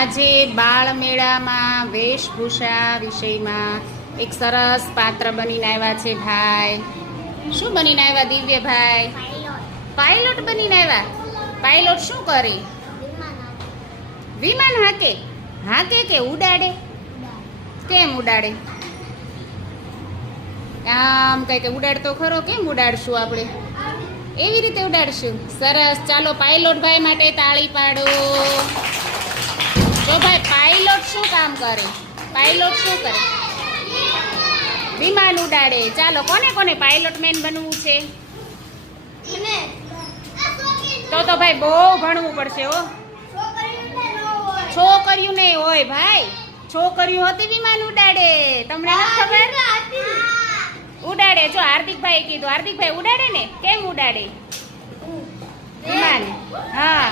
આજે બાળ મેળામાં વેશભૂષા વિષયમાં એક સરસ પાત્ર બનીને આવ્યા છે ભાઈ. શું બનીને આવ્યા દિવ્યભાઈ? પાયલોટ બનીને આવ્યા. પાયલોટ શું કરે? વિમાન હાકે. હાકે કે ઉડાડે? કેમ ઉડાડે? આમ કઈ કે ઉડાડતો ખરો. કેમ ઉડાડશું આપણે? એવી રીતે ઉડાડશું. સરસ, ચાલો પાયલોટ ભાઈ માટે તાળી પાડો. જો ભાઈ, પાયલોટ શું કામ કરે? પાયલોટ શું કરે? વિમાન ઉડાડે. ચાલો, કોને કોને પાયલોટ મેન બનવું છે? તો ભાઈ બહુ ભણવું પડશે હો. છોકરીઓ નહીં હોય ભાઈ, છોકરીઓ હતી વિમાન ઉડાડે. તમને નથી ખબર? ઉડાડે. જો હાર્દિકભાઈ કીધું, હાર્દિકભાઈ ઉડાડે ને. કેમ ઉડાડે વિમાન? હા.